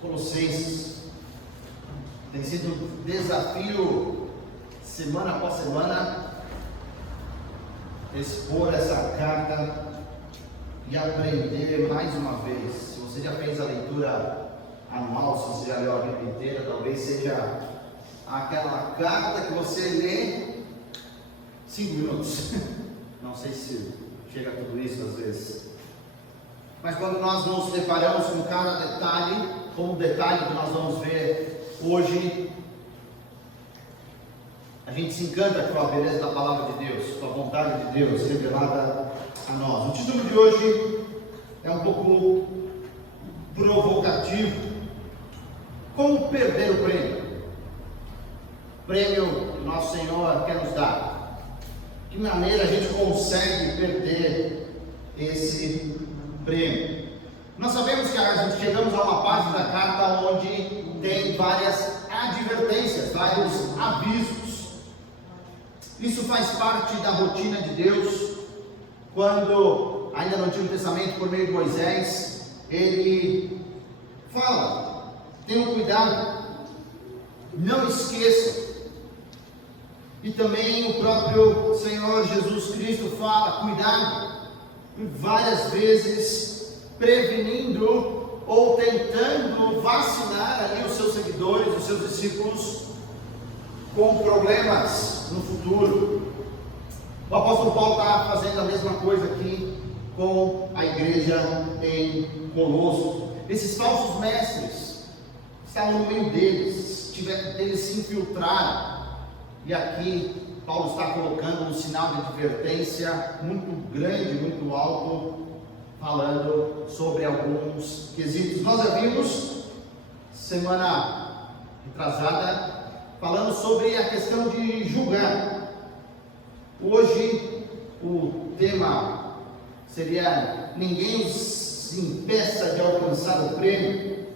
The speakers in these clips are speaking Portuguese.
Colossenses. Tem sido um desafio, semana após semana, expor essa carta e aprender mais uma vez. Se você já fez a leitura anual, se você já leu a Bíblia inteira, talvez seja aquela carta que você lê 5 minutos. Não sei se chega a tudo isso às vezes. Mas quando nós nos deparamos com cada detalhe, como o detalhe que nós vamos ver hoje, a gente se encanta com a beleza da palavra de Deus, com a vontade de Deus revelada a nós. O título de hoje é um pouco provocativo. Como perder o prêmio? O prêmio que o nosso Senhor quer nos dar. De que maneira a gente consegue perder esse prêmio? Nós sabemos que a gente chegamos a uma parte da carta onde tem várias advertências, vários avisos. Isso faz parte da rotina de Deus, quando, ainda no Antigo Testamento, por meio de Moisés, ele fala: tenham cuidado, não esqueçam. E também o próprio Senhor Jesus Cristo fala: cuidado, várias vezes prevenindo ou tentando vacinar ali os seus seguidores, os seus discípulos, com problemas no futuro. O apóstolo Paulo está fazendo a mesma coisa aqui com a igreja em Colosso. Esses falsos mestres estavam no meio deles, eles se infiltraram. E aqui Paulo está colocando um sinal de advertência muito grande, muito alto, falando sobre alguns quesitos. Nós já vimos semana retrasada falando sobre a questão de julgar. Hoje o tema seria: ninguém se impeça de alcançar o prêmio.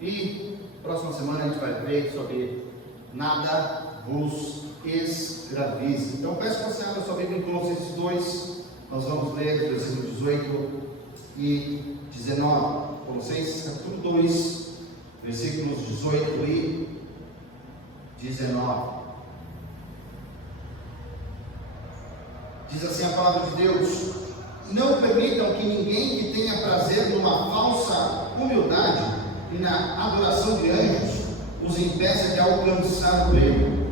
E próxima semana a gente vai ver sobre nada vos escravize. Então peço que você abra sua Bíblia em Colossenses 2. Nós vamos ler versículos 18 e 19. Colossenses capítulo 2, versículos 18 e 19. Diz assim a palavra de Deus: não permitam que ninguém que tenha prazer numa falsa humildade e na adoração de anjos os impeça de alcançar o prêmio.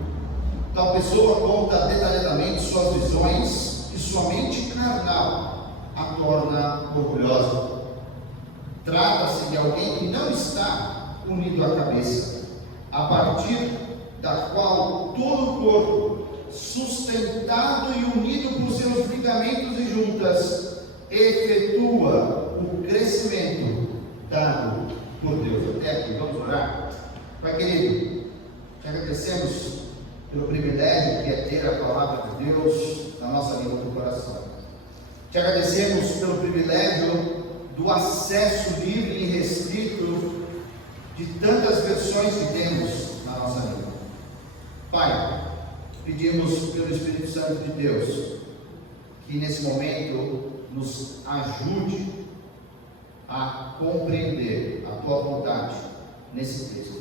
Tal pessoa conta detalhadamente suas visões e sua mente carnal a torna orgulhosa. Trata-se de alguém que não está unido à cabeça, a partir da qual todo o corpo, sustentado e unido por seus ligamentos e juntas, efetua o crescimento dado por Deus. Até aqui, vamos orar? Pai querido, te agradecemos pelo privilégio que é ter a palavra de Deus na nossa língua do coração. Te agradecemos pelo privilégio do acesso livre e restrito de tantas versões que temos na nossa língua. Pai, pedimos pelo Espírito Santo de Deus que nesse momento nos ajude a compreender a Tua vontade nesse texto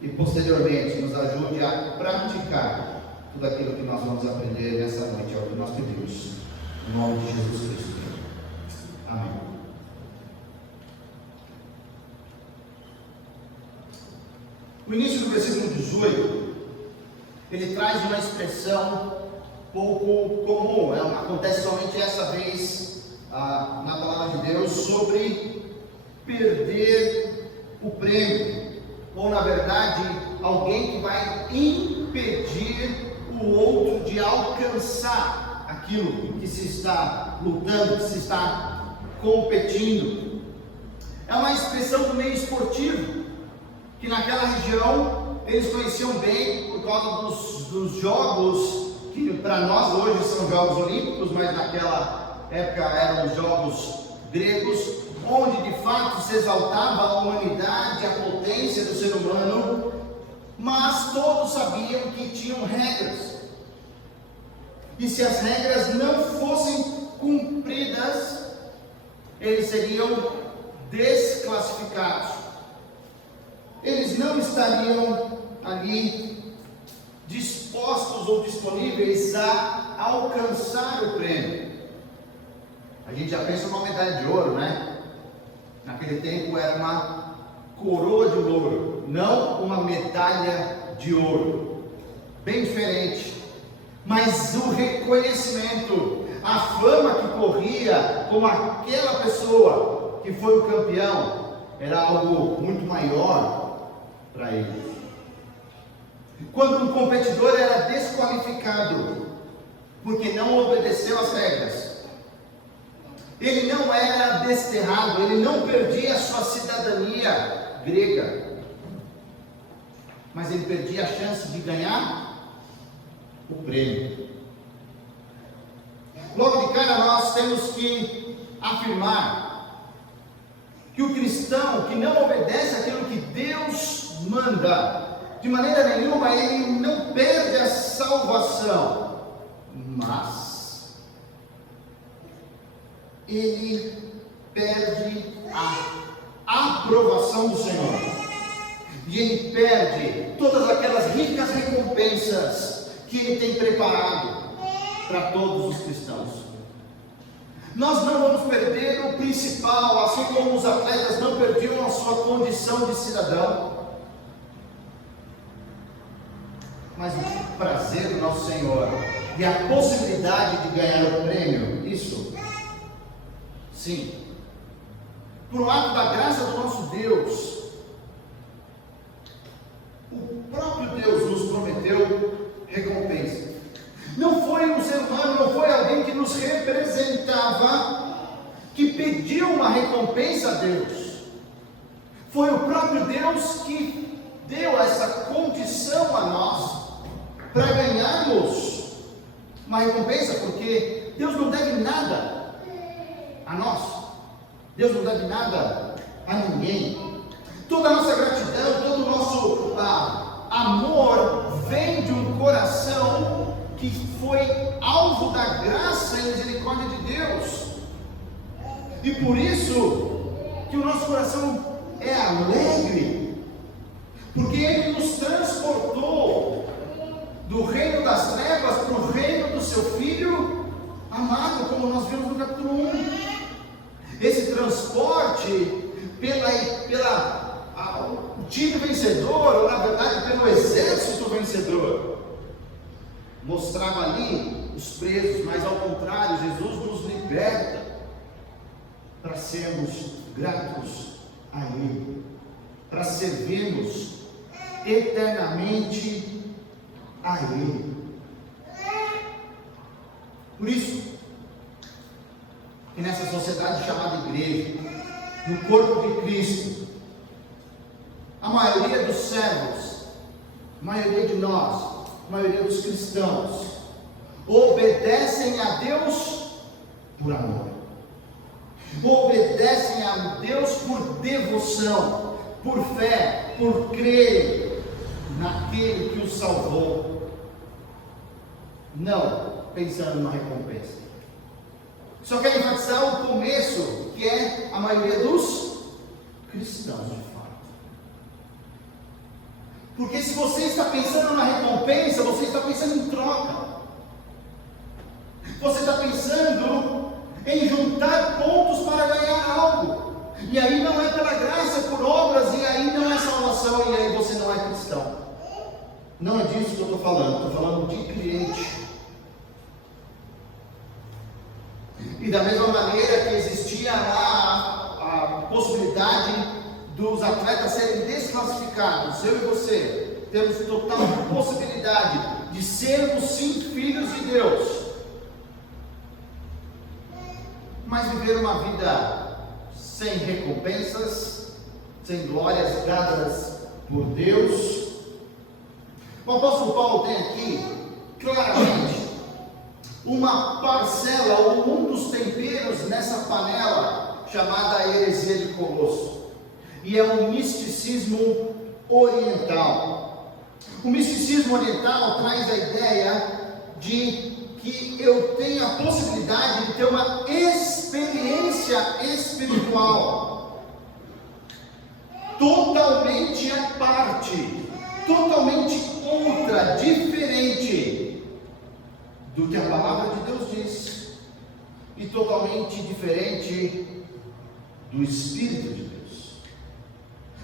e posteriormente nos ajude a praticar tudo aquilo que nós vamos aprender nessa noite. É o que nós pedimos, em nome de Jesus Cristo. Amém. O início do versículo 18, ele traz uma expressão pouco comum, acontece somente essa vez na palavra de Deus, sobre perder o prêmio, ou na verdade, alguém que vai impedir o outro de alcançar aquilo que se está lutando, que se está competindo. É uma expressão do meio esportivo, que naquela região eles conheciam bem por causa dos jogos, que para nós hoje são Jogos Olímpicos, mas naquela época eram os Jogos Gregos, onde de fato se exaltava a humanidade, a potência do ser humano, mas todos sabiam que tinham regras, e se as regras não fossem cumpridas, eles seriam desclassificados. eles não estariam ali dispostos ou disponíveis a alcançar o prêmio. A gente já pensa numa medalha de ouro, né? Naquele tempo era uma coroa de ouro, não uma medalha de ouro. Bem diferente. Mas o reconhecimento, a fama que corria com aquela pessoa que foi o campeão, era algo muito maior para eles. Quando um competidor era desqualificado porque não obedeceu às regras, ele não era desterrado, ele não perdia a sua cidadania grega, mas ele perdia a chance de ganhar o prêmio. Logo de cara nós temos que afirmar que o cristão que não obedece àquilo que Deus manda, de maneira nenhuma ele não perde a salvação, mas ele perde a aprovação do Senhor, e ele perde todas aquelas ricas recompensas que ele tem preparado para todos os cristãos. Nós não vamos perder o principal, assim como os atletas não perdiam a sua condição de cidadão, mas o prazer do nosso Senhor e a possibilidade de ganhar o prêmio, isso, sim, por um ato da graça do nosso Deus, o próprio Deus nos prometeu recompensa. Não foi um ser humano, não foi alguém que nos representava, que pediu uma recompensa a Deus. Foi o próprio Deus que deu essa condição a nós, para ganharmos uma recompensa, porque Deus não deve nada a nós, Deus não deve nada a ninguém. Toda a nossa gratidão, todo o nosso amor vem de um coração que foi alvo da graça e misericórdia de Deus, e por isso que o nosso coração é alegre, porque Ele nos transportou do reino das trevas para o reino do seu Filho amado, como nós vimos no capítulo 1. Esse transporte o time vencedor, ou na verdade pelo exército vencedor, mostrava ali os presos, mas ao contrário, Jesus nos liberta para sermos gratos a Ele, para servirmos eternamente a Ele. Por isso que nessa sociedade chamada igreja, no corpo de Cristo, a maioria dos servos, a maioria de nós, a maioria dos cristãos, obedecem a Deus por amor, obedecem a Deus por devoção, por fé, por crer naquele que os salvou, não pensando na recompensa. Só quero enfatizar o começo, que é a maioria dos cristãos de fato. Porque se você está pensando na recompensa, você está pensando em troca. Você está pensando em juntar pontos para ganhar algo. E aí não é pela graça, por obras, e aí não é salvação, e aí você não é cristão. Não é disso que eu estou falando de cliente. E da mesma maneira que existia lá a possibilidade dos atletas serem desclassificados, eu e você temos total possibilidade de sermos sim filhos de Deus, mas viver uma vida sem recompensas, sem glórias dadas por Deus. O apóstolo Paulo tem aqui claramente uma parcela ou um dos temperos nessa panela chamada heresia de Colosso, e é o misticismo oriental. O misticismo oriental traz a ideia de que eu tenho a possibilidade de ter uma experiência espiritual totalmente totalmente à parte, totalmente outra, diferente do que a palavra de Deus diz, e totalmente diferente do Espírito de Deus.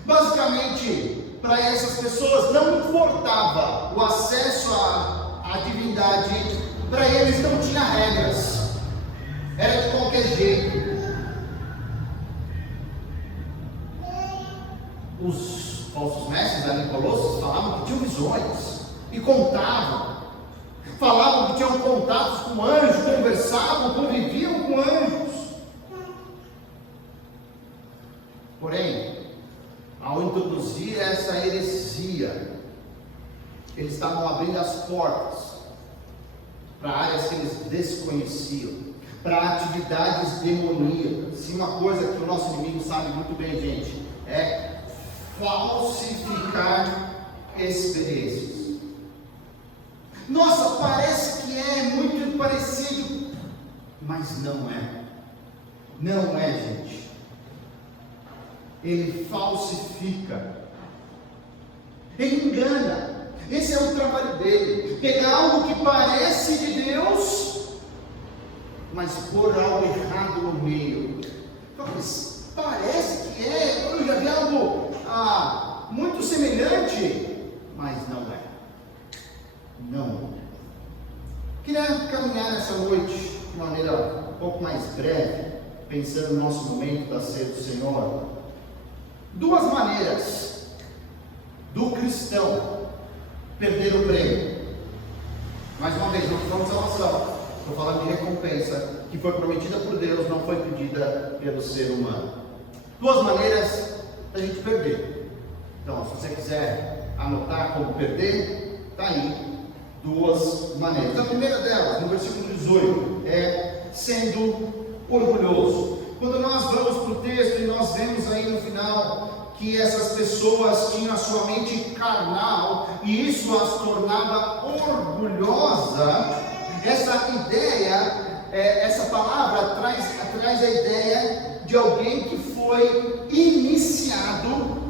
Basicamente, para essas pessoas não importava o acesso à divindade, para eles não tinha regras, era de qualquer jeito. Os falsos mestres ali em Colossos falavam que tinham visões e contavam, falavam que tinham contatos com anjos, conversavam, conviviam com anjos. Porém, ao introduzir essa heresia, eles estavam abrindo as portas para áreas que eles desconheciam, para atividades demoníacas. E uma coisa que o nosso inimigo sabe muito bem, gente, é falsificar experiências. Nossa, parece que é muito parecido, mas não é. Não é, gente. Ele falsifica, ele engana. Esse é o trabalho dele, pegar algo que parece de Deus, mas pôr algo errado no meio. Mas parece que é, eu já vi algo muito semelhante, mas não é. Não. Queria caminhar essa noite de uma maneira um pouco mais breve, pensando no nosso momento da ceia do Senhor. Duas maneiras do cristão perder o prêmio. Mais uma vez, não estou falando de salvação, estou falando de recompensa que foi prometida por Deus, não foi pedida pelo ser humano. Duas maneiras da gente perder. Então, se você quiser anotar como perder, está aí duas maneiras. A primeira delas, no versículo 18, é sendo orgulhoso. Quando nós vamos para o texto e nós vemos aí no final que essas pessoas tinham a sua mente carnal e isso as tornava orgulhosa, essa ideia, essa palavra traz a ideia de alguém que foi iniciado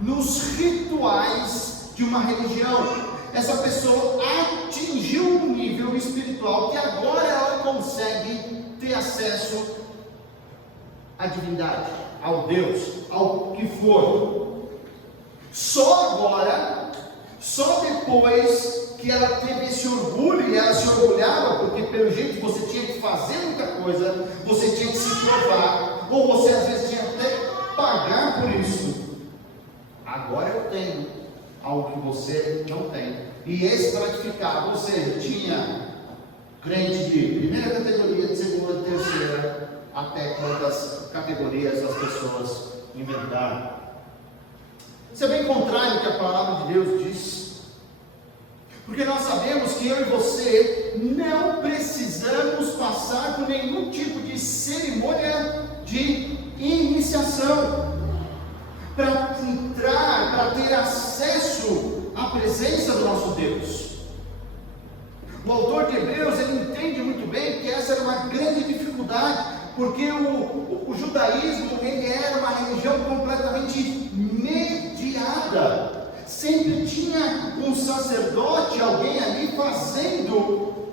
nos rituais de uma religião. Essa pessoa atingiu um nível espiritual que agora ela consegue ter acesso à divindade, ao Deus, ao que for. Só agora, só depois que ela teve esse orgulho e ela se orgulhava, porque pelo jeito você tinha que fazer muita coisa, você tinha que se provar, ou você às vezes tinha até que pagar por isso. Agora eu tenho algo que você não tem, e estratificado, ou seja, tinha crente de primeira categoria, de segunda, de terceira, até quantas categorias as pessoas inventaram. Isso é bem contrário do que a palavra de Deus diz, porque nós sabemos que eu e você não precisamos passar por nenhum tipo de cerimônia de iniciação para entrar, para ter acesso à presença do nosso Deus. O autor de Hebreus, ele entende muito bem que essa era uma grande dificuldade, porque o judaísmo, ele era uma religião completamente mediada. Sempre tinha um sacerdote, alguém ali fazendo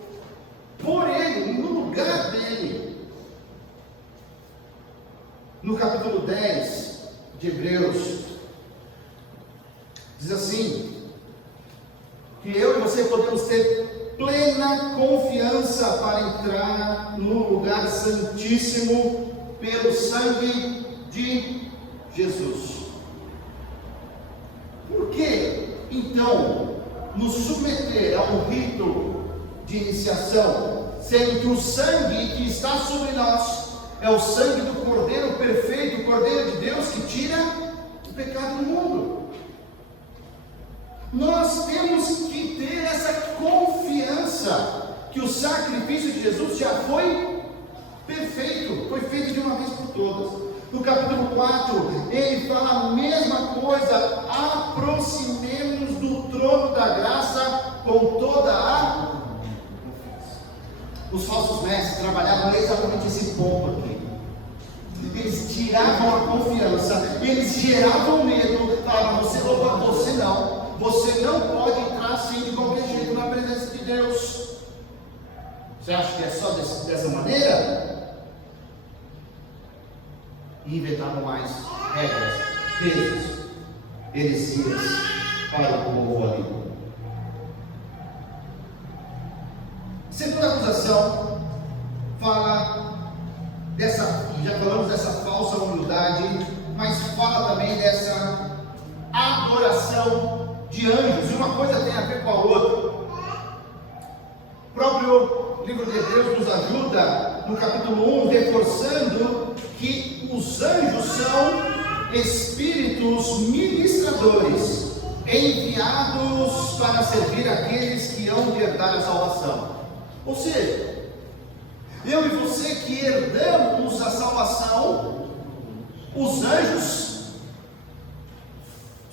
por ele, no lugar dele. No capítulo 10 de Hebreus, diz assim, que eu e você podemos ter plena confiança para entrar no lugar santíssimo pelo sangue de Jesus. Por que então nos submeter a um rito de iniciação, sendo que o sangue que está sobre nós é o sangue do Cordeiro perfeito, o Cordeiro de Deus que tira o pecado do mundo? Nós temos que ter essa confiança que o sacrifício de Jesus já foi perfeito, foi feito de uma vez por todas. No capítulo 4, ele fala a mesma coisa: aproximemos do trono da graça com toda a confiança. Os falsos mestres trabalhavam exatamente esse ponto aqui. eles tiravam a confiança, eles geravam medo, falavam, você não pode entrar assim de qualquer jeito na presença de Deus. Você acha que é só dessa maneira? E inventaram mais regras, pesos, heresias para o povo ali. Segunda acusação fala dessa, já falamos dessa falsa humildade, mas fala também dessa adoração de anjos, e uma coisa tem a ver com a outra. O próprio livro de Hebreus nos ajuda no capítulo 1, reforçando que os anjos são espíritos ministradores, enviados para servir aqueles que hão de herdar a salvação. Ou seja, eu e você que herdamos a salvação, os anjos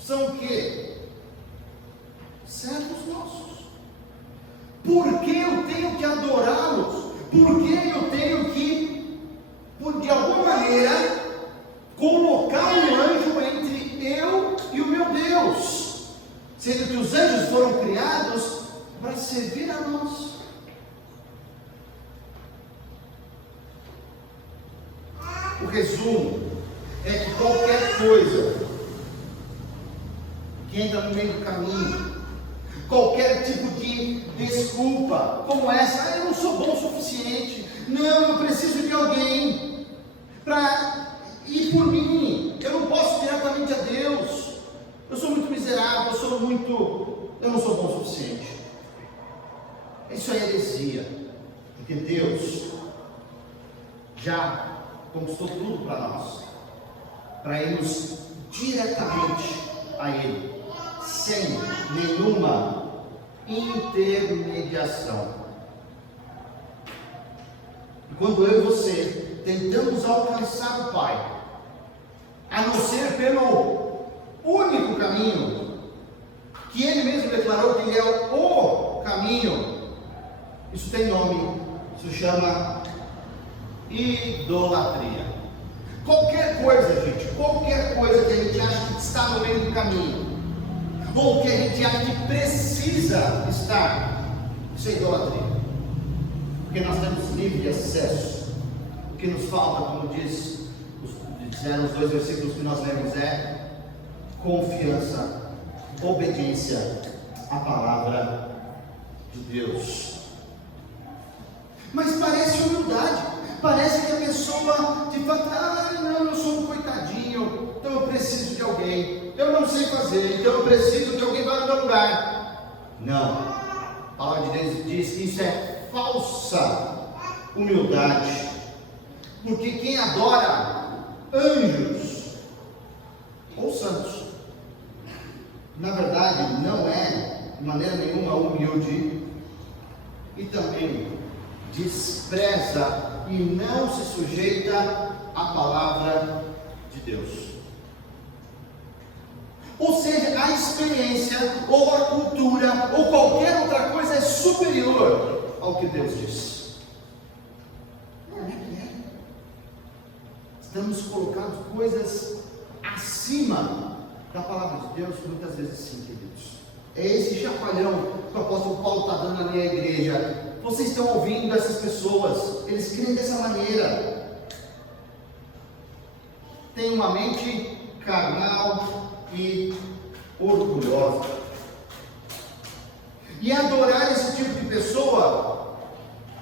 são o quê? Servos nossos. Por que eu tenho que adorá-los? Por que eu tenho que, de alguma maneira, colocar um anjo entre eu e o meu Deus? Sendo que os anjos foram criados para servir a nós. O resumo é que qualquer coisa que entra no meio do caminho, qualquer tipo de desculpa, como essa, eu não sou bom o suficiente, não, eu preciso de alguém para ir por mim, eu não posso diretamente a Deus, eu sou muito miserável, eu não sou bom o suficiente. Isso é heresia, porque Deus já conquistou tudo para nós, para irmos diretamente a Ele, sem nenhuma intermediação. E quando eu e você tentamos alcançar o Pai, a não ser pelo único caminho, que Ele mesmo declarou que Ele é o caminho, isso tem nome, isso chama idolatria. Qualquer coisa, gente, qualquer coisa que a gente acha que está no meio do caminho, ou que a gente acha que precisa estar, isso é idolatria, porque nós temos livre acesso. O que nos falta, como disseram os 2 versículos que nós lemos, é confiança, obediência à palavra de Deus. Mas parece humildade, parece que a pessoa de fato, não, eu sou um coitadinho, então eu preciso de alguém, eu não sei fazer, então eu preciso que alguém vá no meu lugar. Não, a palavra de Deus diz que isso é falsa humildade, porque quem adora anjos ou santos, na verdade não é de maneira nenhuma humilde, e também despreza e não se sujeita à palavra de Deus. Ou seja, a experiência, ou a cultura, ou qualquer outra coisa é superior ao que Deus diz. Não é que é. Estamos colocando coisas acima da palavra de Deus, muitas vezes sim, queridos. É esse chacoalhão que o apóstolo Paulo está dando ali à igreja. Vocês estão ouvindo essas pessoas, eles creem dessa maneira, tem uma mente carnal e orgulhosa, e adorar esse tipo de pessoa,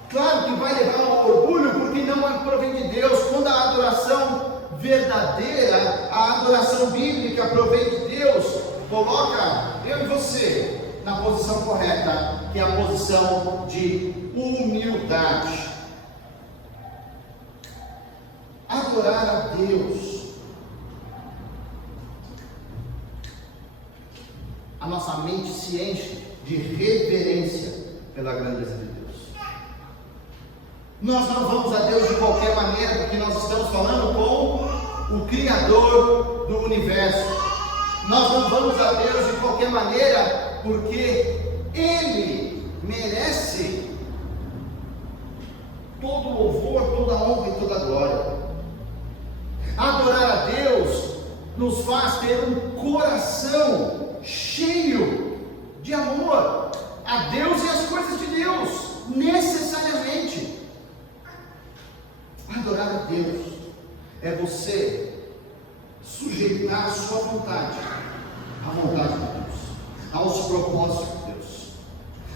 claro que vai levar ao orgulho, porque não provém de Deus. Quando a adoração verdadeira, a adoração bíblica provém de Deus, coloca eu e você na posição correta, que é a posição de humildade. Adorar a Deus, a nossa mente se enche de reverência pela grandeza de Deus. Nós não vamos a Deus de qualquer maneira, porque nós estamos falando com o Criador do universo. Nós não vamos a Deus de qualquer maneira, porque Ele merece todo louvor, toda honra e toda glória. Adorar a Deus nos faz ter um coração cheio de amor a Deus e as coisas de Deus, necessariamente. Adorar a Deus é você sujeitar a sua vontade à vontade de Deus, aos propósitos de Deus,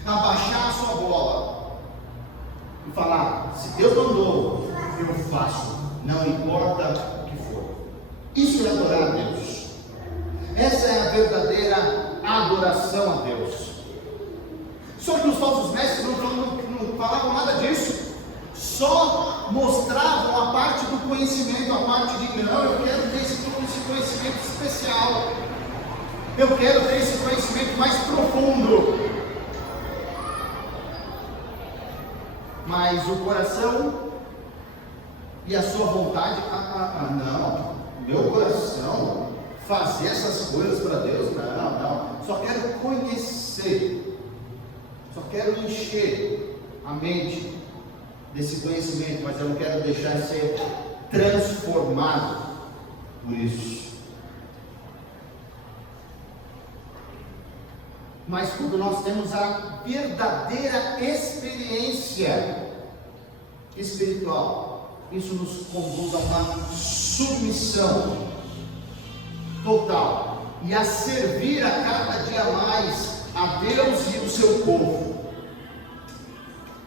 abaixar a sua bola e falar: se Deus mandou, eu faço, não importa o que for. Isso é adorar a Deus. Essa é a verdadeira adoração a Deus. Só que os falsos mestres não falavam nada disso, só mostravam a parte do conhecimento, a parte de: não, eu quero ter esse conhecimento especial, eu quero ter esse conhecimento mais profundo. Mas o coração e a sua vontade: não, meu coração, fazer essas coisas para Deus, não, só quero conhecer, só quero encher a mente desse conhecimento, mas eu não quero deixar de ser transformado por isso. Mas quando nós temos a verdadeira experiência espiritual, isso nos conduz a uma submissão total e a servir a cada dia mais a Deus e o seu povo.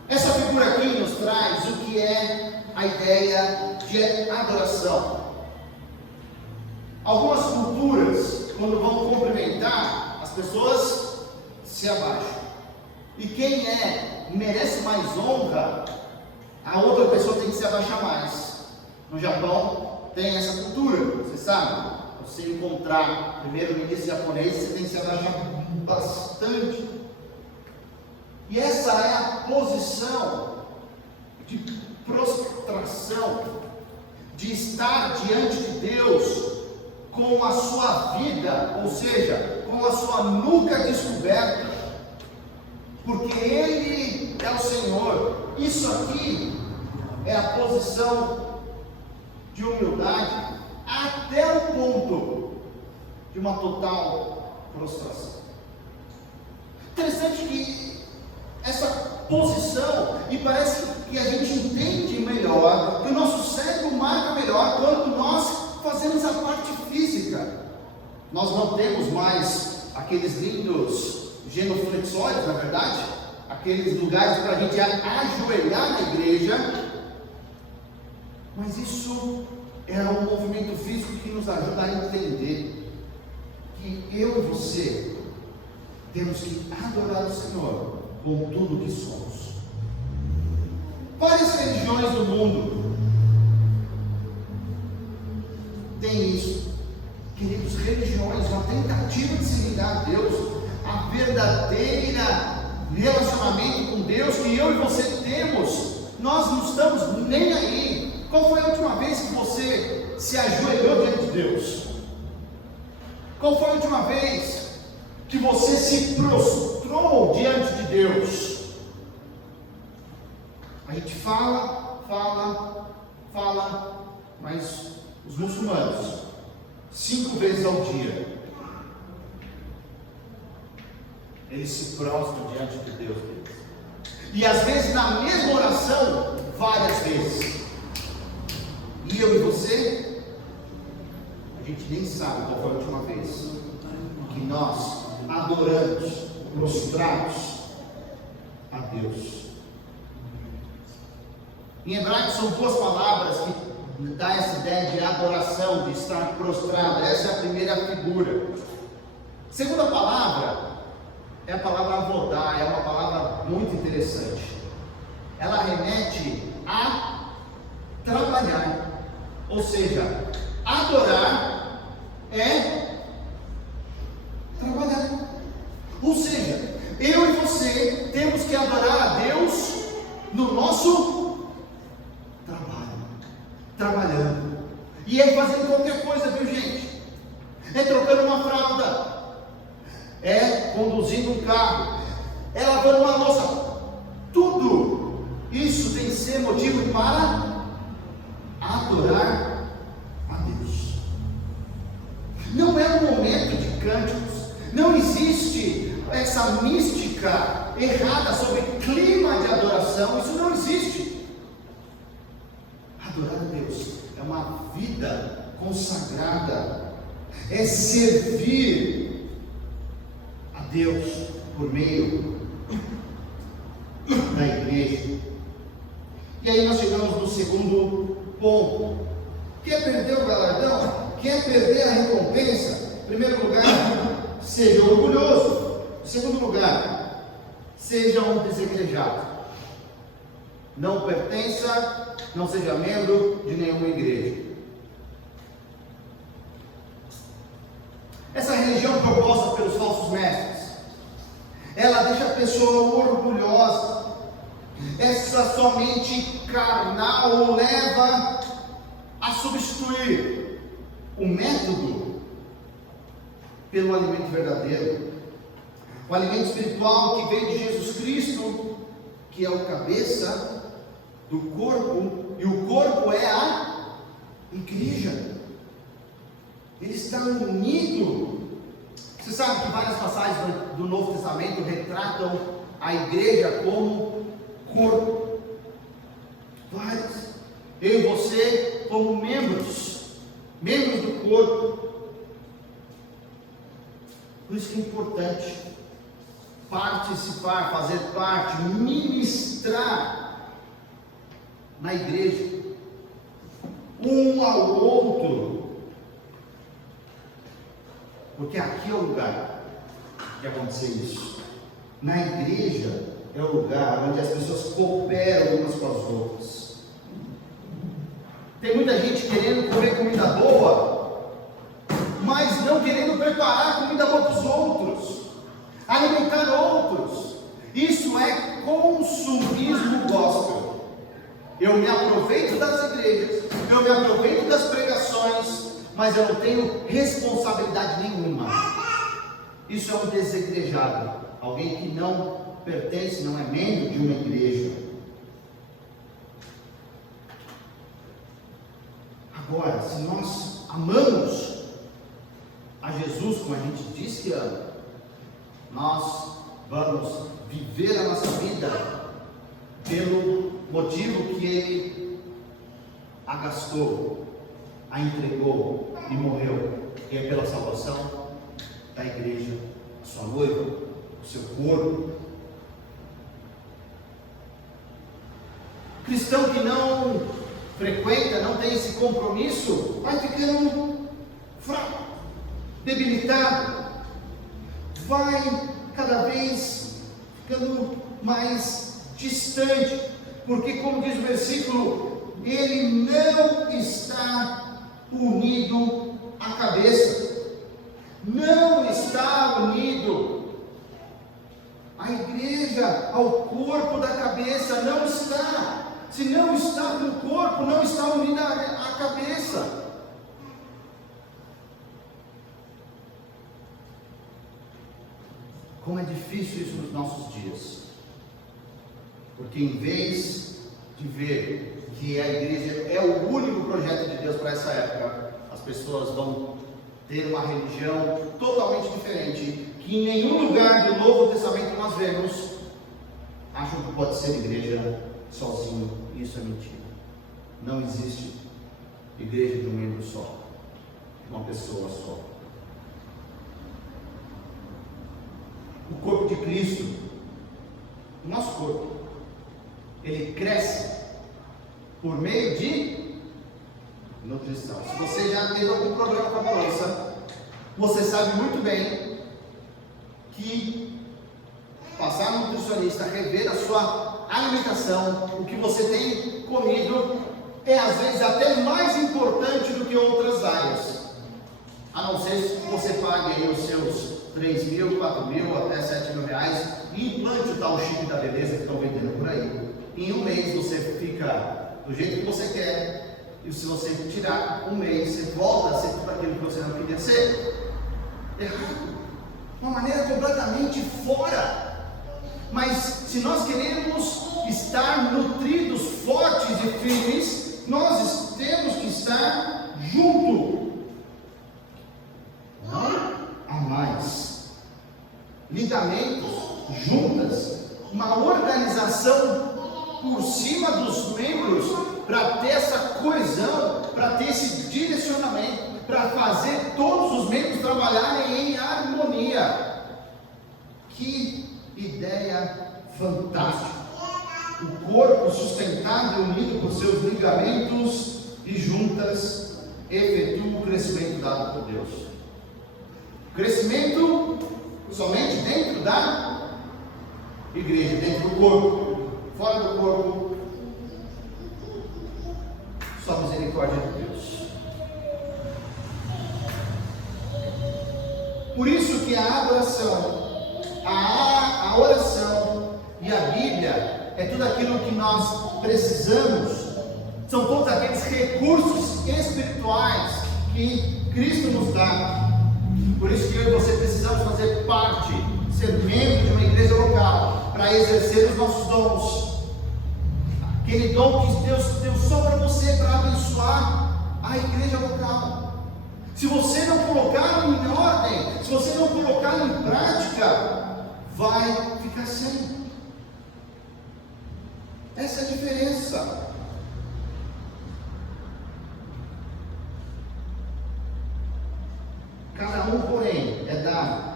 Essa figura aqui nos traz o que é a ideia de adoração. Algumas culturas, quando vão cumprimentar, as pessoas se abaixam, e quem merece mais honra, a outra pessoa tem que se abaixar mais. No Japão tem essa cultura, você sabe. Você encontrar primeiro-ministro japonês, você tem que se abaixar bastante. E essa é a posição de prostração, de estar diante de Deus com a sua vida, ou seja, com a sua nuca descoberta, porque Ele é o Senhor. Isso aqui é a posição de humildade até o ponto de uma total prostração. Interessante que essa posição, e parece que a gente entende melhor, que o nosso cérebro marca melhor quando nós fazemos a parte física. Nós não temos mais aqueles lindos genuflexórios, na verdade, aqueles lugares para a gente ajoelhar na igreja, mas isso é um movimento físico que nos ajuda a entender que eu e você temos que adorar o Senhor com tudo que somos. Várias religiões do mundo têm isso, queridos. Religiões, uma tentativa de se ligar a Deus, a verdadeira relacionamento com Deus que eu e você temos. Nós não estamos nem aí. Qual foi a última vez que você se ajoelhou diante de Deus? Qual foi a última vez que você se prostrou diante de Deus? A gente fala, mas os muçulmanos, 5 vezes ao dia, eles se prostram diante de Deus. E às vezes na mesma oração, várias vezes. E eu e você, a gente nem sabe qual foi a última vez que nós adoramos, prostrados a Deus. Em hebraico são 2 palavras que dá essa ideia de adoração, de estar prostrado. Essa é a primeira figura. A segunda palavra é a palavra avodar, é uma palavra muito interessante. Ela remete a trabalhar. Ou seja, adorar é trabalhar. Ou seja, eu e você temos que adorar a Deus no nosso trabalho, trabalhando. E é fazendo qualquer coisa, viu, gente? É trocando uma fralda, é conduzindo um carro, é lavando uma louça. Tudo isso tem que ser motivo para adorar a cânticos. Não existe essa mística errada sobre clima de adoração. Isso não existe. Adorar a Deus é uma vida consagrada, é servir a Deus por meio da igreja. E aí nós chegamos no segundo ponto. Quer perder o galardão? Quer perder a recompensa? Em primeiro lugar, seja orgulhoso. Em segundo lugar, seja um desigrejado. Não pertença, não seja membro de nenhuma igreja. Essa religião proposta pelos falsos mestres, ela deixa a pessoa orgulhosa. Essa sua mente carnal o leva a substituir o método pelo alimento verdadeiro, o alimento espiritual que vem de Jesus Cristo, que é o cabeça do corpo, e o corpo é a igreja. Ele está unido. Você sabe que várias passagens do Novo Testamento retratam a igreja como corpo. Várias. Eu e você como membros do corpo. Por isso que é importante participar, fazer parte, ministrar na igreja, um ao outro, porque aqui é o lugar de acontecer isso. Na igreja é o lugar onde as pessoas cooperam umas com as outras. Tem muita gente querendo comer comida boa, mas não querendo preparar comida boa para os outros, alimentar outros. Isso é consumismo gospel. Eu me aproveito das igrejas, eu me aproveito das pregações, mas eu não tenho responsabilidade nenhuma. Isso é um desigrejado, alguém que não pertence, não é membro de uma igreja. Agora, se nós amamos a Jesus como a gente diz que ama, nós vamos viver a nossa vida pelo motivo que Ele a gastou, a entregou e morreu, e é pela salvação da igreja, a sua noiva, o seu corpo. Cristão que não frequenta, não tem esse compromisso, vai ficando fraco, debilitado, vai cada vez ficando mais distante, porque, como diz o versículo, ele não está unido à cabeça, não está unido à igreja, ao corpo da cabeça, não está. Se não está no corpo, não está unida à cabeça. Como é difícil isso nos nossos dias. Porque em vez de ver que a igreja é o único projeto de Deus para essa época, as pessoas vão ter uma religião totalmente diferente, que em nenhum lugar do Novo Testamento nós vemos, acham que pode ser igreja sozinho. Isso é mentira. Não existe igreja de um membro só, de uma pessoa só. O corpo de Cristo, o nosso corpo, ele cresce por meio de nutrição. Se você já teve algum problema com a balança, você sabe muito bem que passar no nutricionista, rever a sua alimentação, o que você tem comido, é às vezes até mais importante do que outras áreas. A não ser que você pague aí os seus 3 mil, 4 mil, até 7 mil reais e implante o tal chip da beleza que estão vendendo por aí. Em um mês você fica do jeito que você quer, e se você tirar um mês, você volta a ser tudo aquilo que você não queria ser. Errado. Uma maneira completamente fora. Mas se nós queremos estar nutridos, fortes e firmes, nós temos que estar junto, não a mais. ligamentos, juntas, uma organização por cima dos membros para ter essa coesão, para ter esse direcionamento, para fazer todos os membros trabalharem em harmonia. Que ideia fantástica! O corpo sustentado e unido por seus ligamentos e juntas efetua o crescimento dado por Deus. Crescimento somente dentro da igreja, dentro do corpo. Fora do corpo, só misericórdia de Deus. Por isso que a adoração, a oração e a Bíblia é tudo aquilo que nós precisamos. São todos aqueles recursos espirituais que Cristo nos dá. Por isso que eu e você precisamos fazer parte, ser membro de uma igreja local, para exercer os nossos dons. Aquele dom que Deus deu só para você, para abençoar a igreja local. Se você não colocar em ordem, se você não colocar em prática, vai ficar sem. Essa é a diferença. Cada um, porém, é dado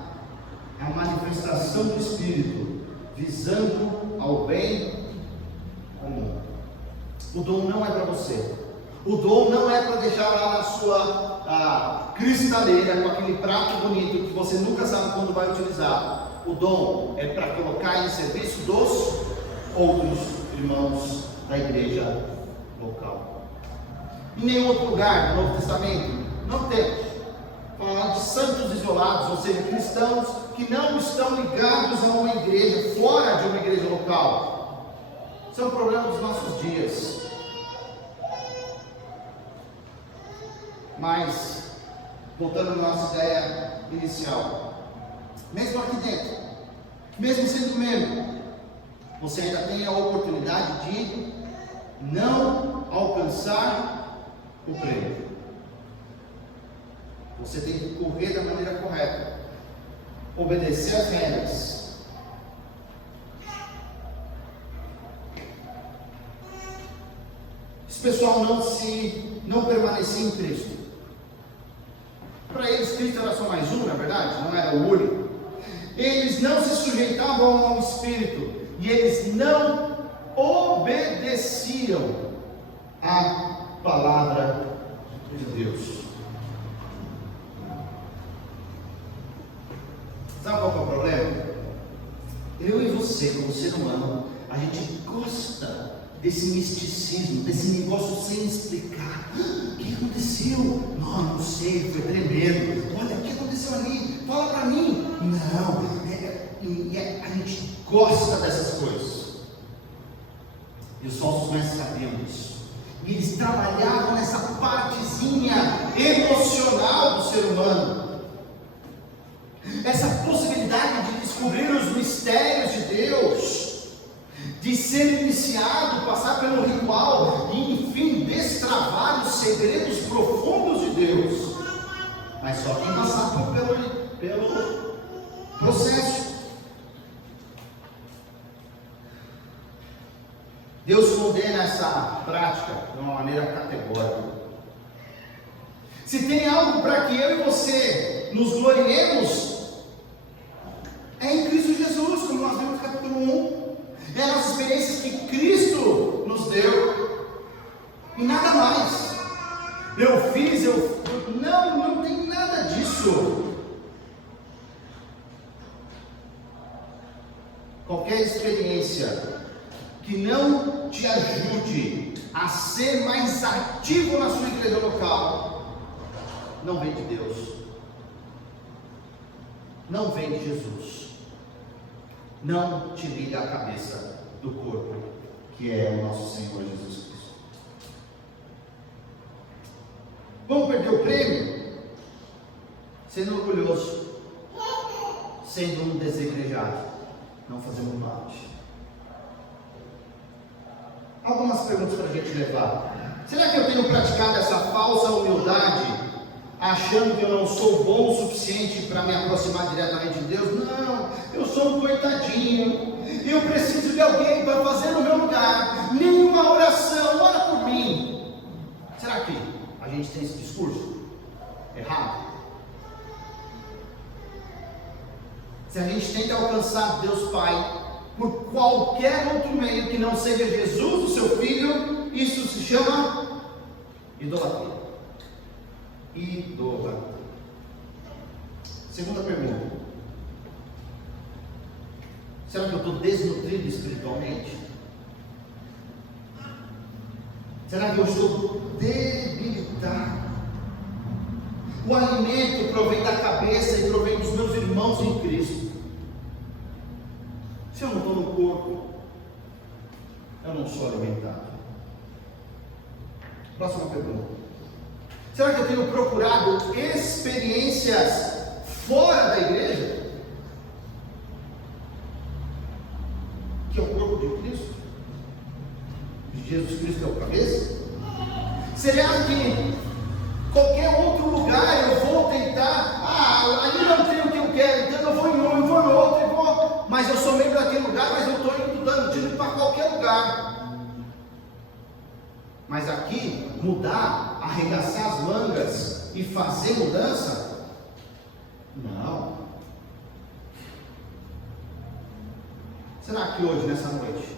a manifestação do Espírito, visando ao bem comum. O dom não é para você. O dom não é para deixar lá na sua cristaleira com aquele prato bonito que você nunca sabe quando vai utilizar. O dom é para colocar em serviço dos outros irmãos da igreja local. Em nenhum outro lugar do Novo Testamento não temos falar de santos isolados, ou seja, cristãos que não estão ligados a uma igreja, fora de uma igreja local. São problemas dos nossos dias. Mas, voltando à nossa ideia inicial, mesmo aqui dentro, mesmo sendo membro, você ainda tem a oportunidade de não alcançar o prêmio. Você tem que correr da maneira correta, obedecer às regras. Esse pessoal não permanecia em Cristo. Para eles, Cristo era só mais um, na verdade, não era o único. Eles não se sujeitavam ao Espírito e eles não obedeciam à palavra de Deus. Sabe qual é o problema? Eu e você, como ser humano, a gente gosta desse misticismo, desse negócio sem explicar. O que aconteceu? Não sei, foi tremendo. Olha, o que aconteceu ali? Fala para mim. Não, a gente gosta dessas coisas. E os falsos mestres sabiam disso. E eles trabalhavam nessa partezinha emocional do ser humano. Essa possibilidade de descobrir os mistérios de Deus, de ser iniciado, passar pelo ritual e enfim destravar os segredos profundos de Deus. Mas só quem passar pelo processo. Deus condena essa prática de uma maneira categórica. Se tem algo para que eu e você nos gloriemos, é em Cristo Jesus, como nós vimos no capítulo 1. É as experiências que Cristo nos deu e nada mais. Eu fiz, não tem nada disso. Qualquer experiência que não te ajude a ser mais ativo na sua igreja local, não vem de Deus, não vem de Jesus, não te liga a cabeça do corpo, que é o nosso Senhor Jesus Cristo. Vamos perder o prêmio? Sendo orgulhoso, sendo um desegrejado, não fazendo parte. Algumas perguntas para a gente levar. Será que eu tenho praticado essa falsa humildade achando que eu não sou bom o suficiente para me aproximar diretamente de Deus. Não, eu sou um coitadinho, eu preciso de alguém para fazer no meu lugar, nenhuma oração, ora por mim. Será que a gente tem esse discurso errado? Se a gente tenta alcançar Deus Pai por qualquer outro meio que não seja Jesus, o seu Filho, isso se chama idolatria. Idolatria. Segunda pergunta: será que eu estou desnutrido espiritualmente? Será que eu estou debilitado? O alimento provém da cabeça e provém dos meus irmãos em Cristo. Se eu não estou no corpo, eu não sou alimentado. Próxima pergunta: será que eu tenho procurado experiências fora da igreja? Que é o corpo de Cristo? De Jesus Cristo é o cabeça? Será que qualquer outro lugar eu vou tentar? Ali não tem o que eu quero, então eu vou em um, eu vou no outro, mas eu sou membro daquele lugar, mas eu estou indo dando tiro para qualquer lugar. Mas aqui, mudar, arregaçar as mangas e fazer mudança? Não. Será que hoje, nessa noite,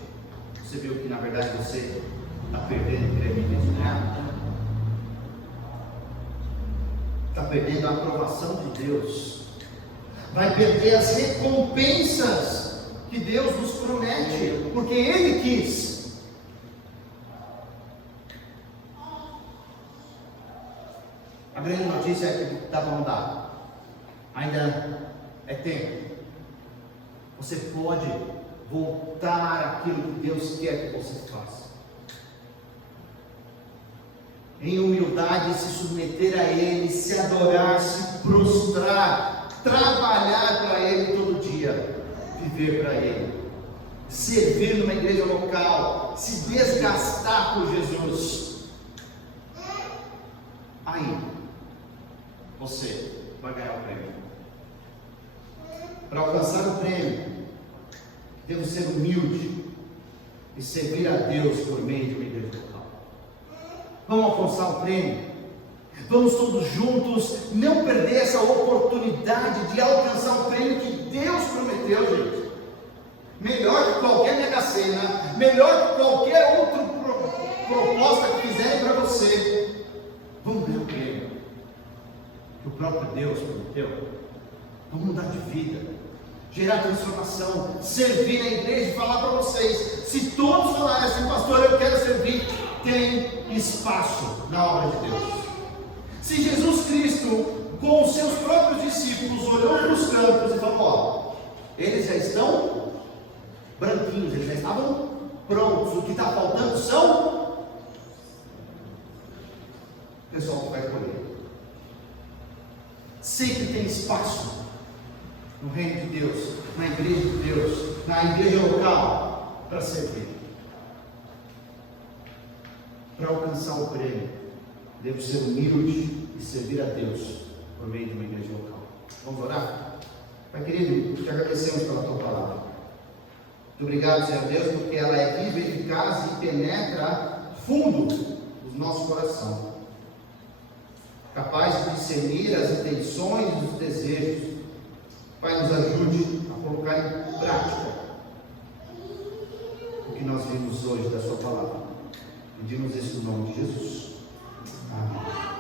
você viu que na verdade você está perdendo credibilidade? Está perdendo a aprovação de Deus, vai perder as recompensas que Deus nos promete, porque Ele quis. A grande notícia é que dá para mudar, ainda é tempo. Você pode voltar àquilo que Deus quer que você faça. Em humildade, se submeter a Ele, se adorar, se prostrar, trabalhar para Ele todo dia, viver para Ele, servir numa igreja local, se desgastar por Jesus. Aí, você vai ganhar o prêmio. Para alcançar o prêmio, devo ser humilde e servir a Deus por meio de uma igreja local. Vamos alcançar o prêmio. Vamos todos juntos não perder essa oportunidade de alcançar o prêmio que Deus prometeu, gente. Melhor que qualquer Mega Sena, melhor que qualquer outra proposta que fizerem para você. Vamos ganhar o prêmio que o próprio Deus prometeu. Vamos mudar de vida, gerar transformação, servir a igreja e falar para vocês. Se todos falarem assim, pastor, eu quero servir, tem espaço na obra de Deus. Se Jesus Cristo, com os seus próprios discípulos, olhou para os campos e falou: ó, eles já estão branquinhos, eles já estavam prontos, o que está faltando são o pessoal que vai colher. Sempre tem espaço no reino de Deus, na igreja de Deus, na igreja local, para servir. Para alcançar o prêmio, devo ser humilde e servir a Deus por meio de uma igreja local. Vamos orar? Pai querido, te agradecemos pela tua palavra. Muito obrigado, Senhor Deus, porque ela é viva, eficaz e penetra fundo do nosso coração, capaz de discernir as intenções e os desejos. Pai, nos ajude a colocar em prática o que nós vimos hoje da sua palavra. Pedimos isso no nome de Jesus. Amém.